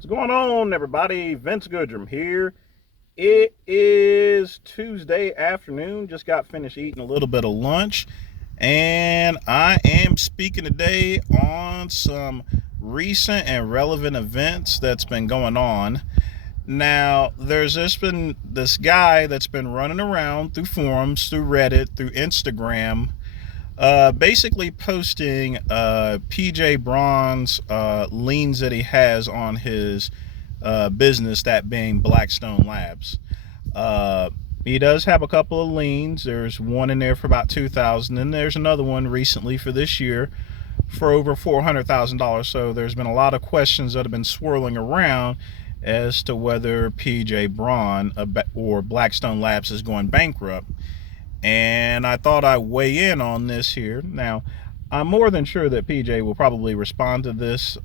What's going on, everybody? Vince Goodrum here. It is Tuesday afternoon. Just got finished eating a little bit of lunch, and I am speaking today on some recent and relevant events that's been going on. Now, there's just been this guy that's been running around through forums, through Reddit, through Instagram, basically posting PJ Braun's liens that he has on his business, that being Blackstone Labs. Uh, he does have a couple of liens. There's one in there for about 2,000, and there's another one recently for this year for over $400,000. So there's been a lot of questions that have been swirling around as to whether PJ Braun or Blackstone Labs is going bankrupt. And I thought I'd weigh in on this here. Now, I'm more than sure that PJ will probably respond to this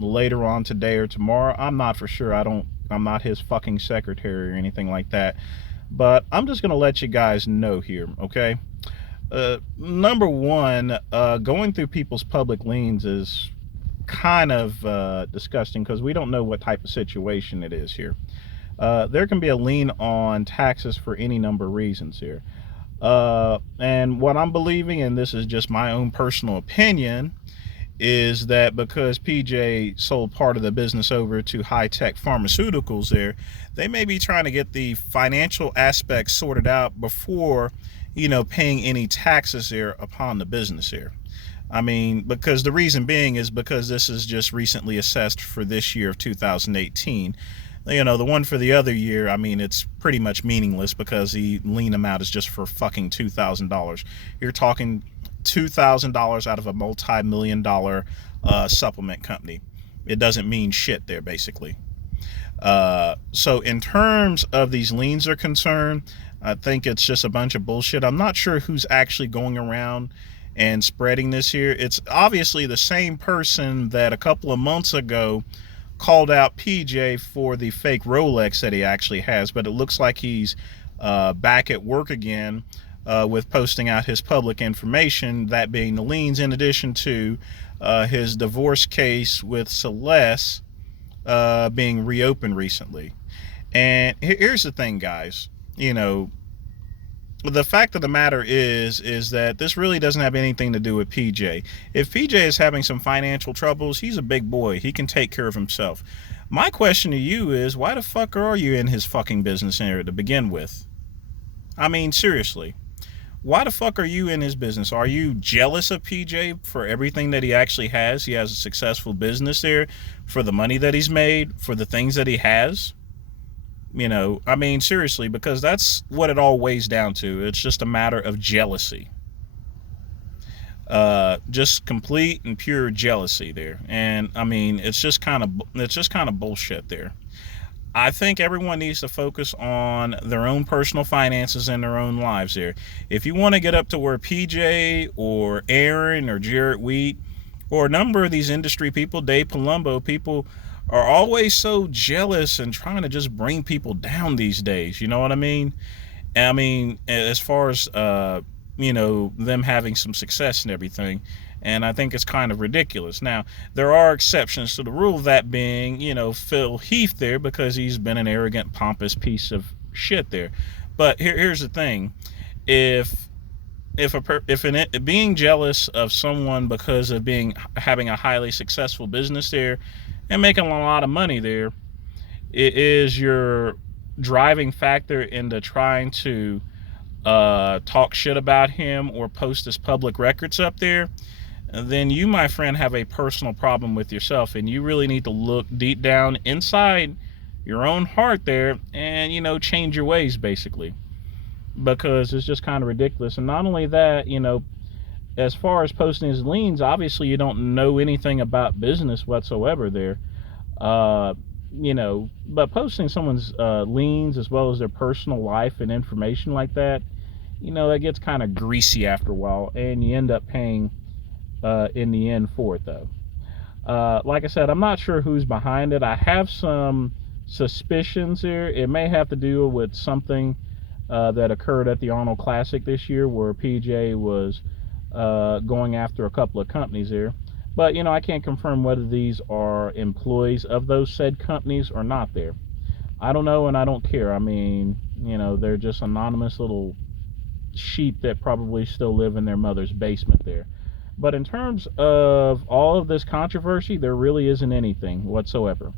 later on today or tomorrow. I'm not for sure. I'm not his fucking secretary or anything like that. But I'm just gonna let you guys know here, okay? Number one, going through people's public liens is kind of disgusting because we don't know what type of situation it is here. There can be a lien on taxes for any number of reasons here. And what I'm believing, and this is just my own personal opinion, is that because PJ sold part of the business over to high-tech pharmaceuticals there, they may be trying to get the financial aspects sorted out before, paying any taxes there upon the business here. I mean, because the reason being is because this is just recently assessed for this year of 2018. The one for the other year, I mean, it's pretty much meaningless because the lien amount is just for fucking $2,000. You're talking $2,000 out of a multi-million dollar supplement company. It doesn't mean shit there, basically. So in terms of these liens are concerned, I think it's just a bunch of bullshit. I'm not sure who's actually going around and spreading this here. It's obviously the same person that a couple of months ago called out PJ for the fake Rolex that he actually has, but it looks like he's back at work again with posting out his public information, that being the liens, in addition to his divorce case with Celeste being reopened recently. And here's the thing, guys. The fact of the matter is that this really doesn't have anything to do with PJ. If PJ is having some financial troubles, he's a big boy. He can take care of himself. My question to you is, why the fuck are you in his fucking business area to begin with? I mean, seriously. Why the fuck are you in his business? Are you jealous of PJ for everything that he actually has? He has a successful business there, for the money that he's made, for the things that he has. I mean, seriously, because that's what it all weighs down to. It's just a matter of jealousy. Just complete and pure jealousy there. And I mean, it's just kind of bullshit there. I think everyone needs to focus on their own personal finances and their own lives there. If you want to get up to where PJ or Aaron or Jarrett Wheat or a number of these industry people, Dave Palumbo, people are always so jealous and trying to just bring people down these days. You know what I mean? I mean, as far as, them having some success and everything. And I think it's kind of ridiculous. Now, there are exceptions to the rule, that being, Phil Heath there, because he's been an arrogant, pompous piece of shit there. But here's the thing. If being jealous of someone because of having a highly successful business there and making a lot of money there, it is your driving factor into trying to talk shit about him or post his public records up there, then you, my friend, have a personal problem with yourself, and you really need to look deep down inside your own heart there and, change your ways, basically, because it's just kind of ridiculous. And not only that, as far as posting his liens, obviously you don't know anything about business whatsoever there. But posting someone's liens as well as their personal life and information like that, that gets kind of greasy after a while, and you end up paying in the end for it, though. Like I said, I'm not sure who's behind it. I have some suspicions here. It may have to do with something that occurred at the Arnold Classic this year, where PJ was going after a couple of companies here. But, I can't confirm whether these are employees of those said companies or not there. I don't know, and I don't care. I mean, they're just anonymous little sheep that probably still live in their mother's basement there. But in terms of all of this controversy, there really isn't anything whatsoever.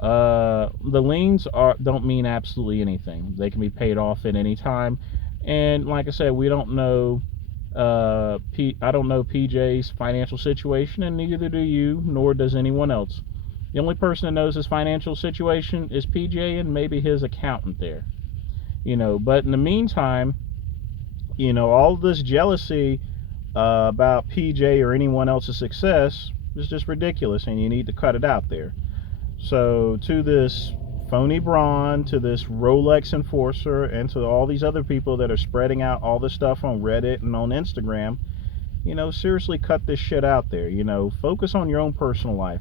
The liens don't mean absolutely anything. They can be paid off at any time, and like I said, we don't know. I don't know PJ's financial situation, and neither do you, nor does anyone else. The only person that knows his financial situation is PJ and maybe his accountant there. But in the meantime, all this jealousy about PJ or anyone else's success is just ridiculous, and you need to cut it out there. So, to this phony Braun, to this Rolex enforcer, and to all these other people that are spreading out all this stuff on Reddit and on Instagram, seriously cut this shit out there. Focus on your own personal life.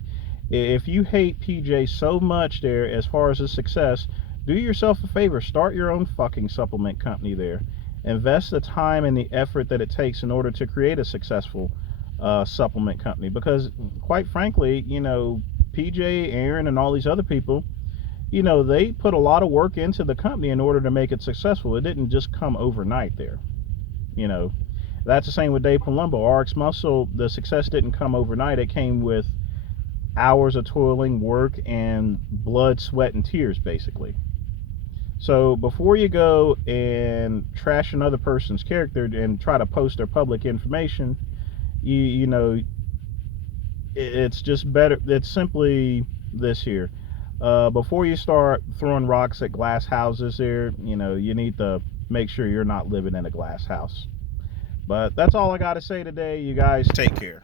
If you hate PJ so much there as far as his success, do yourself a favor. Start your own fucking supplement company there. Invest the time and the effort that it takes in order to create a successful supplement company. Because, quite frankly, PJ, Aaron, and all these other people, they put a lot of work into the company in order to make it successful. It didn't just come overnight there. You know, that's the same with Dave Palumbo. RX Muscle, the success didn't come overnight. It came with hours of toiling, work, and blood, sweat, and tears, basically. So before you go and trash another person's character and try to post their public information, you know, it's just better. It's simply this here. Before you start throwing rocks at glass houses here, you need to make sure you're not living in a glass house. But that's all I got to say today. You guys take care.